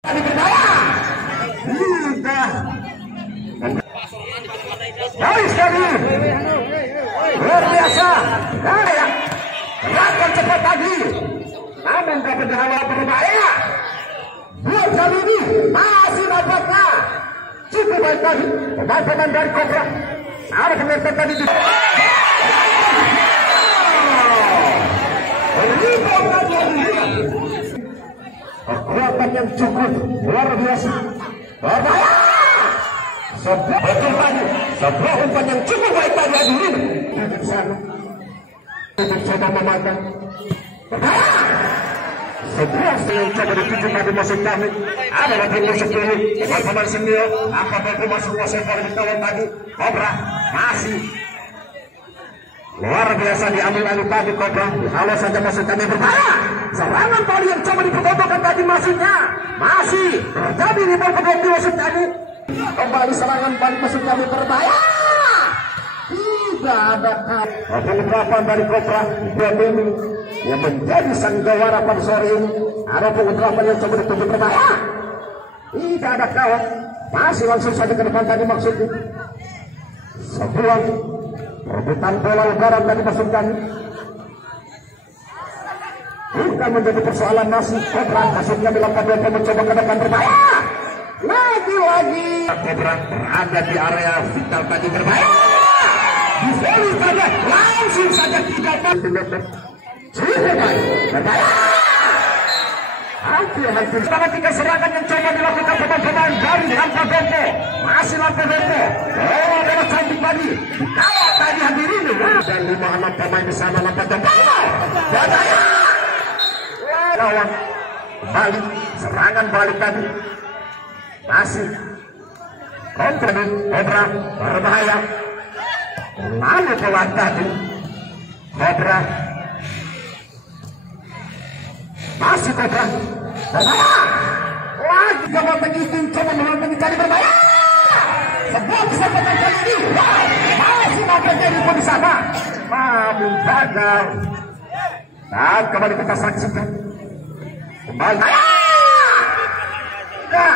Tadi berbahaya. Guys tadi luar biasa. Gerakan cepat tadi, namun dapat dihalau berbahaya. Dua kali ini masih dapatnya cukup baik tadi. Pemain-pemain dari Cobra ada penonton tadi di kekuatan yang cukup luar biasa. Berbahaya. Sebuah umpan yang cukup baik tadi hadirin. Mencoba memakan. Sebuah yang coba ditunjukkan di musim kami adalah di musim ini. Pemain senior apa mampu masuk wasit di kawan tadi. Cobra masih luar biasa diambil alih tadi Cobra. Kalau saja musim kami berbahaya. Serangan tadi yang coba dipergotokan tadi masuknya masih terjadi di bawah kedua musim kami. Kembali serangan balik musim kami berbahaya. Tidak ada pengutrapan dari Cobra ini yang menjadi sang jawara pada sore ini. Ada pengutrapan yang coba ditutup berbahaya. Tidak ada kawan. Masih langsung saja ke depan tadi maksudnya. Sebuah perebutan bola lebaran dari musim kami. Bukan menjadi persoalan masih Cobra. Maksudnya dilakukan dia mencoba ke depan berbahaya. Lagi-lagi Cobra berada di area vital tadi berbahaya. Disebut saja langsung saja tidak berbahaya. Hampir tiga serangan yang coba dilakukan pemain dari Lampa Bento. Masih Lampa Bento. Oh, adalah cantik tadi. Kawat tadi hadirin dan 5-6 pemain di sana Lampa Bento. Berbahaya. Lawan balik serangan balik tadi. Masih kontra Cobra berbahaya. Lalu bola tadi Cobra masih Cobra berbahaya. Lagi coba mengiting coba menolong tadi berbahaya. Sebuah kesempatan kali ini masih mampu jadi pun di sana namun gagal. Dan kembali kita saksikan kembali.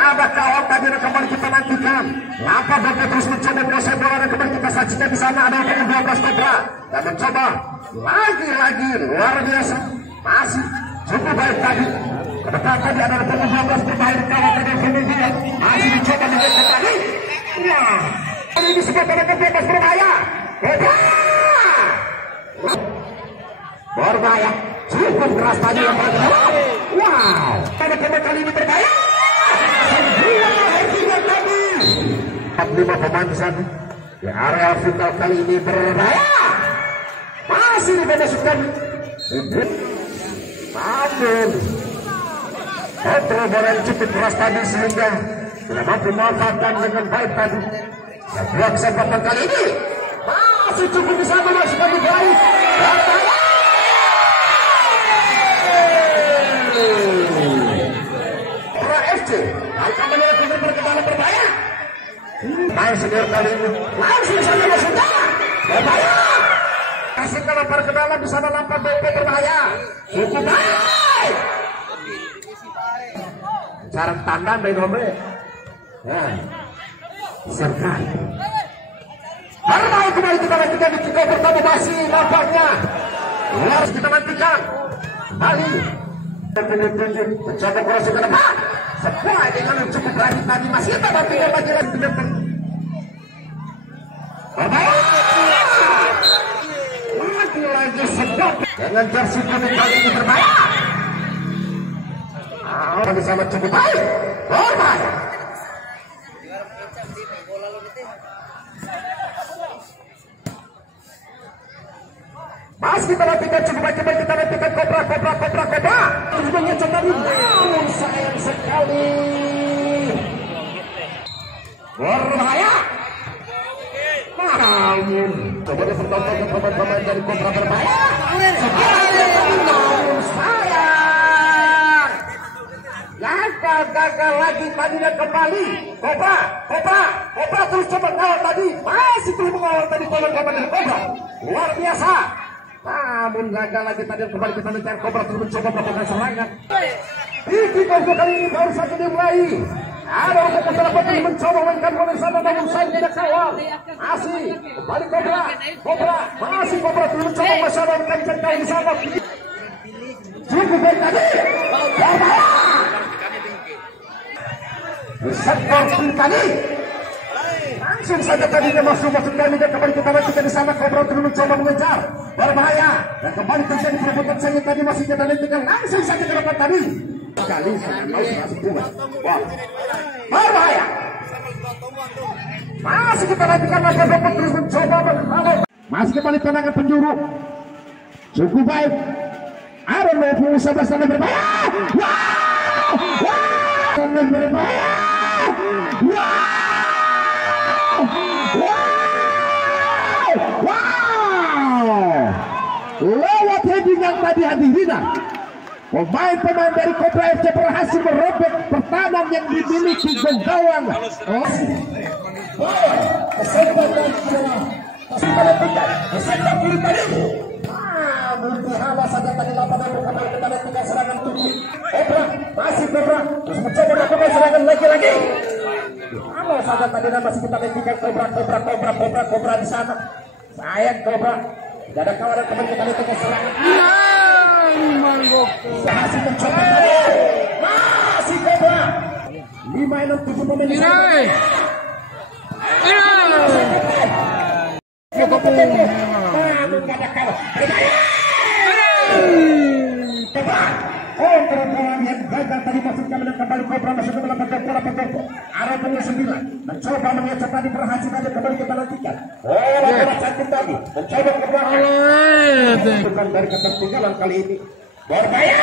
Ada kawan tadi yang kembali kita nantikan. Lampa Bento terus mencoba proses bola dan kembali kita saksikan di sana ada yang 12 Cobra dan mencoba lagi-lagi luar biasa. Masih cukup baik tadi. Ke depan tadi ada 12 berbahaya kawan tadi yang kemudian masih dicoba mengejar tadi. Wah, ini sebuah tenaga bebas berbahaya. Berbahaya. Cukup keras tadi yang berbahaya. Wow, pada kali ini berbahaya. 5 pemain di sana di area vital kali ini berbahaya. Masih dibenaskan namun kontrol bola yang cukup keras tadi sehingga tidak mampu memanfaatkan dengan baik tadi. Dan dua kesempatan kali ini masih cukup bisa memasukkan di balik berbahaya. Cobra FC akan menyerang ke dalam berbahaya. Main senior kali ini langsung saja masuknya berbahaya. Kasih lempar ke dalam di sana Lampa Bento berbahaya. Cukup baik. Sarang tandan dari nomor. Serkan. Berbahaya kembali kita nantikan di tiga pertama masih nampaknya. Harus kita nantikan. Kembali. Mencoba kurasi ke depan. Sebuah dengan yang cukup berani tadi masih kita tinggal lagi ke depan. Berbahaya. Lagi sedot dengan jersey kuning kali ini berbahaya. Kali sama cukup baik. Berbahaya. Masih kita nantikan cukup baik kita nantikan Cobra. Tujuannya coba namun sayang sekali. Berbahaya. Namun coba dipertontonkan pemain-pemain dari Cobra berbahaya. Namun sayang. Gagal lagi tadi dan kembali. Cobra terus coba kawal tadi. Masih terus mengawal tadi pemain-pemain dari Cobra. Luar biasa. Namun gagal lagi tadi kembali kita mencari Cobra terus mencoba melakukan serangan. Iki Kongko kali ini baru saja dimulai. Ada untuk masalah penting mencoba mainkan bola sana namun saya tidak kawal. Masih kembali Cobra masih Cobra terus mencoba masalah mencetak di sana. Cukup baik tadi. Sektor kali. Langsung saja tadinya masuk kami dan kembali kita lanjutkan di sana. Cobra terus mencoba mengejar, berbahaya dan kembali terjadi perebutan saja tadi masih kita lanjutkan langsung saja ke depan tadi. Kali masih bunga. Wah, berbahaya. Masih kita lanjutkan lagi dapat terus mencoba berhalau. Masih kembali tendangan penjuru. Cukup baik. Ada 21 sana berbahaya. Wow, berbahaya. Wow, lewat heading yang tadi hadirin. Pemain-pemain dari Cobra FC berhasil merobek pertahanan yang dimiliki gawang. Berhawa saja tadi lapangan kembali kepada tiga serangan tubuh. Cobra masih Cobra terus mencoba melakukan serangan lagi. Kalau saja tadi masih kita hentikan Cobra di sana. Sayang Cobra tidak ada kawan kembali kita hentikan serangan. Masih mencoba masih Cobra 5-6-7 pemain di sana. Kontrol yang gagal tadi masuknya kembali Cobra masuk ke dalam bola Petopo. Arah punya 9 mencoba mengejar tadi berhasil tadi kembali kita lanjutkan. Bola cantik tadi mencoba ke belakang. Bukan dari ketertinggalan kali ini. Berbahaya.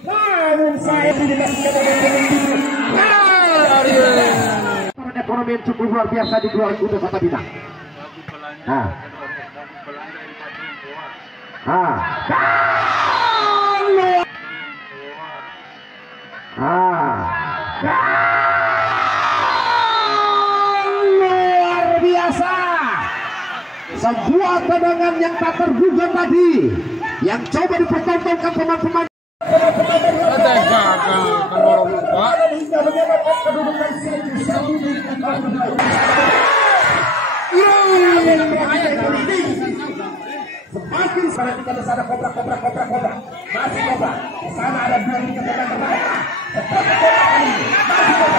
Namun saya tidak sudah ekonomi yang cukup luar biasa di luar Kuda Kota Bintang. Luar biasa. Sebuah tendangan yang tak terduga tadi yang coba dipertontonkan pemain-pemain. Semakin sana kita di sana Cobra masih Cobra di sana ada 2-3 pemain berbahaya. Seperti Cobra kali ini masih Cobra.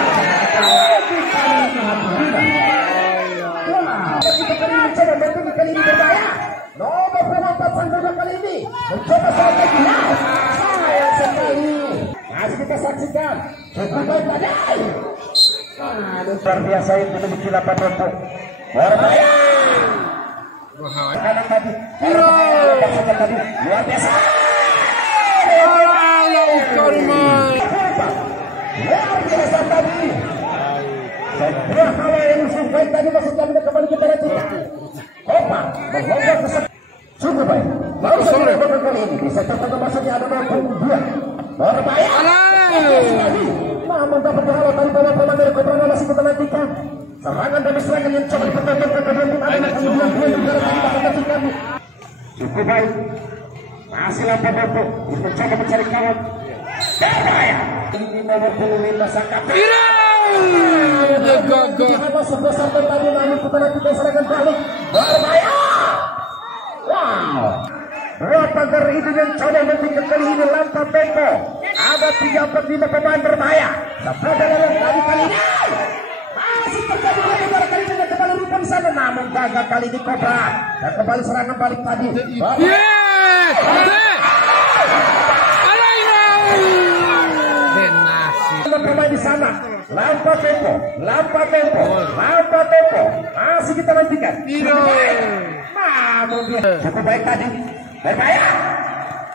Kita kali ini mencoba bertemu kali ini berbahaya. Nomor 4 Sandoda kali ini mencoba saat lagi. Sayang sekali. Masih kita saksikan. Cukup baik tadi. Luar biasa itu memiliki 8 rompok. Berbahaya. Kanan tadi. Luar biasa. Luar biasa tadi. Sebuah hal yang sudah tadi maksudnya kembali kita lanjutkan. Opa, berlomba ke cukup baik. Baru saja kali ini bisa tertentu masuknya ada 22. Berbahaya. Namun dapat berhalau tadi bahwa pemain dari Cobra masih kita nantikan. Serangan demi serangan yang coba dipertontonkan kedua tim ada kemudian dua yang negara tadi pada kasih kami. Cukup baik. Masih lampu Bobo mencoba mencari kawan. Berbahaya. Ini nomor 25 Sangkata. Ada sebuah sampai tadi namun kita nantikan serangan balik. Berbahaya. Wow. Berapa dari itu yang coba mentingkat kali ini lampu tempo. Ada 3-4-5 pemain berbahaya. Sebelah dalam kali ini. Masih terjadi lebar kali ini kembali rupa di sana namun gagal kali ini Cobra dan kembali serangan balik tadi. Pemain di sana lampa tempo masih kita nantikan. Namun dia cukup baik tadi. Berbahaya.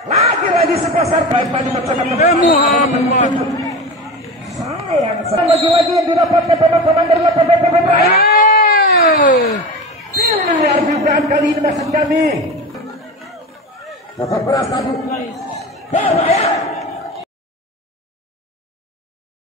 Lagi-lagi sebuah baik tadi mencoba Muhammad. Sayang lagi-lagi yang didapatkan pemain dari Lapan berbahaya. Luar dugaan kali ini maksud kami. Cukup keras tadi. Berbahaya.